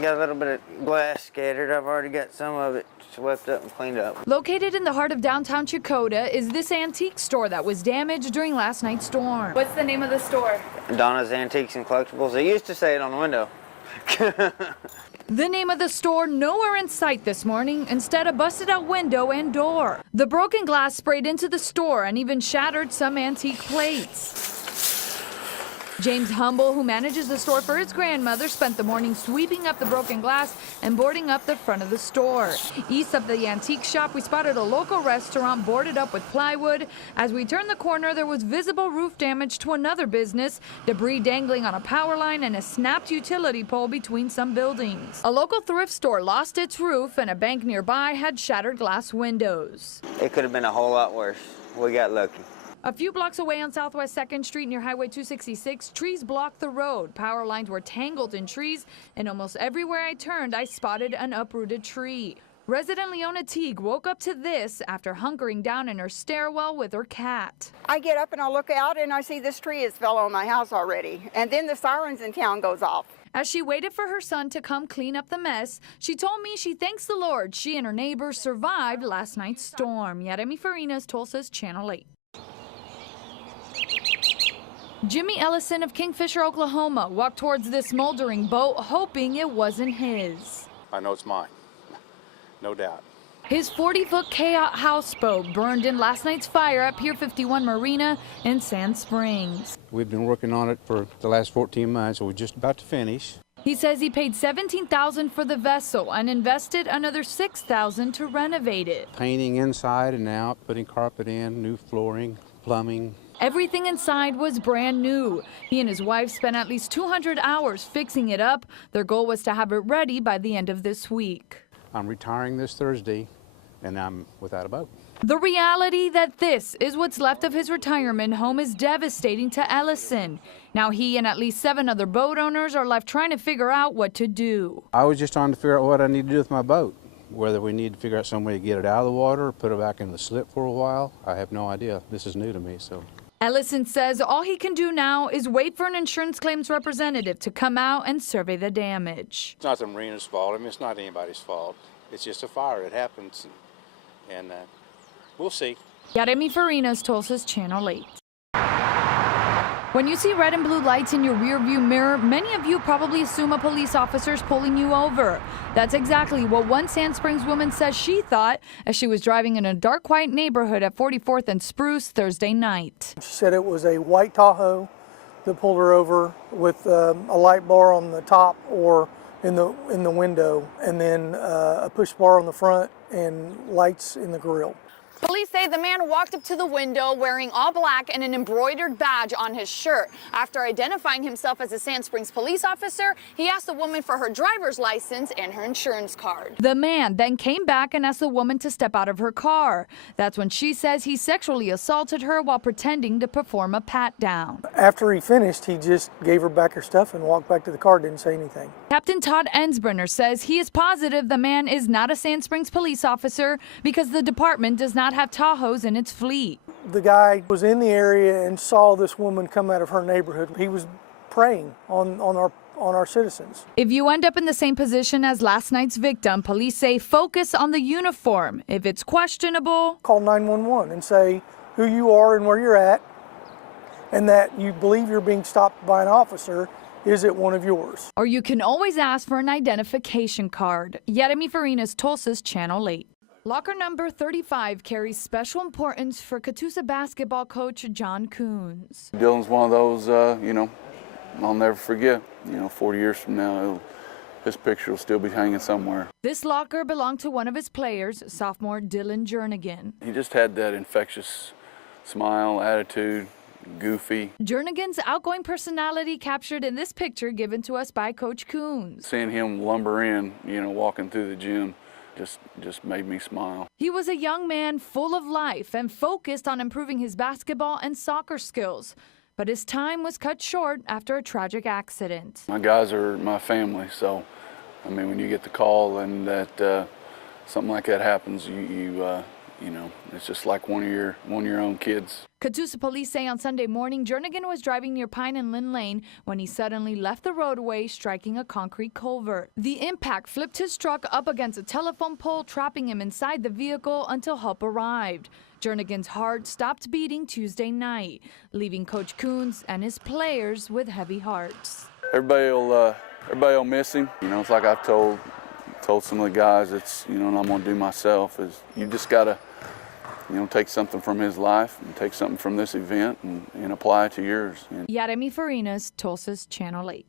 Got a little bit of glass scattered. I've already got some of it swept up and cleaned up. Located in the heart of downtown Chakota is this antique store that was damaged during last night's storm. What's the name of the store? Donna's Antiques and Collectibles. They used to say it on the window. The name of the store nowhere in sight this morning, instead a busted out window and door. The broken glass sprayed into the store and even shattered some antique plates. James Humble, who manages the store for his grandmother, spent the morning sweeping up the broken glass and boarding up the front of the store. East of the antique shop, we spotted a local restaurant boarded up with plywood. As we turned the corner, there was visible roof damage to another business, debris dangling on a power line, and a snapped utility pole between some buildings. A local thrift store lost its roof, and a bank nearby had shattered glass windows. It could have been a whole lot worse. We got lucky. A few blocks away on Southwest 2nd Street near Highway 266, trees blocked the road. Power lines were tangled in trees, and almost everywhere I turned, I spotted an uprooted tree. Resident Leona Teague woke up to this after hunkering down in her stairwell with her cat. I get up and I look out and I see this tree has fell on my house already. And then the sirens in town goes off. As she waited for her son to come clean up the mess, she told me she thanks the Lord she and her neighbors survived last night's storm. Yaremi Farinas, Tulsa's Channel 8. Jimmy Ellison of Kingfisher, Oklahoma, walked towards this smoldering boat, hoping it wasn't his. I know it's mine, no doubt. His 40-foot K-Yacht houseboat burned in last night's fire at Pier 51 Marina in Sand Springs. We've been working on it for the last 14 months, so we're just about to finish. He says he paid $17,000 for the vessel and invested another $6,000 to renovate it. Painting inside and out, putting carpet in, new flooring, plumbing. Everything inside was brand new. He and his wife spent at least 200 hours fixing it up. Their goal was to have it ready by the end of this week. I'm retiring this Thursday, and I'm without a boat. The reality that this is what's left of his retirement home is devastating to Ellison. Now he and at least 7 other boat owners are left trying to figure out what to do. I was just trying to figure out what I need to do with my boat. Whether we need to figure out some way to get it out of the water or put it back in the slip for a while, I have no idea. This is new to me, so. Ellison says all he can do now is wait for an insurance claims representative to come out and survey the damage. It's not the marinas' fault. I mean, it's not anybody's fault. It's just a fire. It happens, and we'll see. Yaremi Farinas, Tulsa's Channel 8. When you see red and blue lights in your rearview mirror, many of you probably assume a police officer is pulling you over. That's exactly what one Sand Springs woman says she thought as she was driving in a dark, quiet neighborhood at 44th and Spruce Thursday night. She said it was a white Tahoe that pulled her over with a light bar on the top or in the window, and then a push bar on the front and lights in the grill. Police say the man walked up to the window wearing all black and an embroidered badge on his shirt. After identifying himself as a Sand Springs police officer, he asked the woman for her driver's license and her insurance card. The man then came back and asked the woman to step out of her car. That's when she says he sexually assaulted her while pretending to perform a pat-down. After he finished, he just gave her back her stuff and walked back to the car, didn't say anything. Captain Todd Ensbrenner says he is positive the man is not a Sand Springs police officer because the department does not have Tahoes in its fleet. The guy was in the area and saw this woman come out of her neighborhood. He was preying on our citizens. If you end up in the same position as last night's victim, police say focus on the uniform. If it's questionable, call 911 and say who you are and where you're at, and that you believe you're being stopped by an officer. Is it one of yours? Or you can always ask for an identification card. Yaremi Farinas, Tulsa's Channel 8. Locker number 35 carries special importance for Catoosa basketball coach John Coons. Dylan's one of those, I'll never forget. 40 years from now, his picture will still be hanging somewhere. This locker belonged to one of his players, sophomore Dylan Jernigan. He just had that infectious smile, attitude, goofy. Jernigan's outgoing personality captured in this picture given to us by Coach Coons. Seeing him lumber in, walking through the gym, just made me smile. He was a young man full of life and focused on improving his basketball and soccer skills. But his time was cut short after a tragic accident. My guys are my family, so, when you get the call and that something like that happens, you You know, it's just like one of your own kids. Catoosa police say on Sunday morning, Jernigan was driving near Pine and Lynn Lane when he suddenly left the roadway, striking a concrete culvert. The impact flipped his truck up against a telephone pole, trapping him inside the vehicle until help arrived. Jernigan's heart stopped beating Tuesday night, leaving Coach Coons and his players with heavy hearts. Everybody will miss him. You know, it's like I've told some of the guys, it's, you know, and I'm gonna do myself, is you just gotta, you know, take something from his life and take something from this event and apply it to yours. Yaremi Farinas, Tulsa's Channel 8.